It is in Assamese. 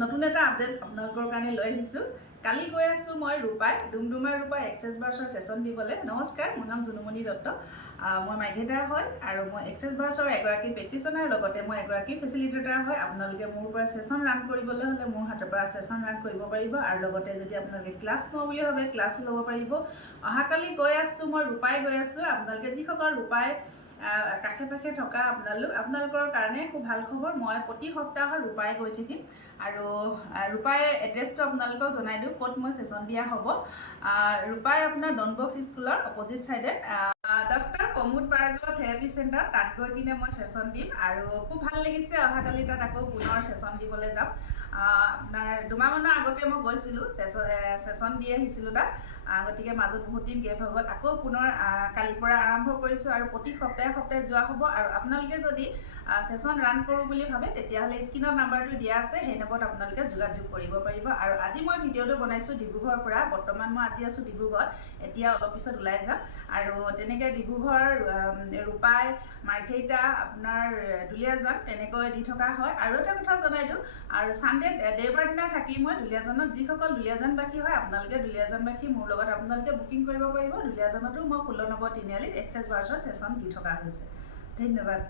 নতুন এটা আপডেট আপোনালোকৰ কাৰণে লৈ আহিছোঁ। কালি গৈ আছোঁ মই ৰূপাই ডুমডুমাৰ ৰূপাই এক্সেছ বাৰ্ছৰ ছেশ্যন দিবলৈ। নমস্কাৰ, মোৰ নাম জুনুমণি দত্ত। মই মাৰ্ঘেৰিটাৰ হয় আৰু মই এক্সেছ বাৰ্ছৰ এগৰাকী প্ৰেক্টিচনাৰ, লগতে মই এগৰাকী ফেচিলিটেটাৰ হয়। আপোনালোকে মোৰ পৰা ছেশ্যন ৰান কৰিবলৈ হ'লে মোৰ হাতৰ পৰা ছেশ্যন ৰান কৰিব পাৰিব, আৰু লগতে যদি আপোনালোকে ক্লাছ লওঁ বুলি ভাবে ক্লাছো ল'ব পাৰিব। অহাকালি গৈ আছোঁ, মই ৰূপাই গৈ আছোঁ। আপোনালোকে যিসকল ৰূপাই কাষে পাশে থকা আপোনালোকৰ কাৰণে খুব ভাল খবৰ। মই প্ৰতি সপ্তাহত ৰূপাই গৈ থাকিম, আৰু ৰূপাই এড্ৰেছটো আপোনালোকক জনাই দিওঁ ক'ত মই ছেশ্যন দিয়া হ'ব। ৰূপাই আপোনাৰ ডনবক্স স্কুলৰ অপজিট ছাইডে ডক্টৰ প্ৰমোদ পাৰ্গৰ থেৰাপি চেণ্টাৰ, তাত গৈ কিনে মই ছেশ্যন দিম। আৰু খুব ভাল লাগিছে, অহাকালি তাত আকৌ পুনৰ ছেশ্যন দিবলৈ যাম। আপোনাৰ দুমাহমানৰ আগতে মই গৈছিলোঁ, ছেশ্যন দি আহিছিলোঁ তাত। গতিকে মাজত বহুত দিন গেপ হৈ গ'ল। আকৌ পুনৰ কালিৰ পৰা আৰম্ভ কৰিছোঁ, আৰু প্ৰতি সপ্তাহে সপ্তাহে যোৱা হ'ব। আৰু আপোনালোকে যদি ছেশ্যন ৰান কৰোঁ বুলি ভাবে, তেতিয়াহ'লে স্ক্ৰীণত নাম্বাৰটো দিয়া আছে, সেই নম্বৰত আপোনালোকে যোগাযোগ কৰিব পাৰিব। আৰু আজি মই ভিডিঅ'টো বনাইছোঁ ডিব্ৰুগড়ৰ পৰা। বৰ্তমান মই আজি আছোঁ ডিব্ৰুগড়ত, এতিয়া অলপ পিছত ওলাই যাম। আৰু তেনেকৈ ডিব্ৰুগড়, ৰূপাই, মাৰ্ঘেৰিটা, আপোনাৰ দুলীয়াজান তেনেকৈ দি থকা হয়। আৰু এটা কথা জনাই দিওঁ, আৰু চানডে দেওবাৰ দিনা থাকি মই দুলীয়াজানত, যিসকল দুলীয়াজানবাসী হয় আপোনালোকে দুলীয়াজানবাসী মোৰ লগত আপোনালোকে বুকিং কৰিব পাৰিব। দুলীয়াজানতো মই 16 নম্বৰ তিনিআলিত এক্সেছ বাৰ্ছৰ ছেশ্যন দি থকা হৈছে। ধন্যবাদ।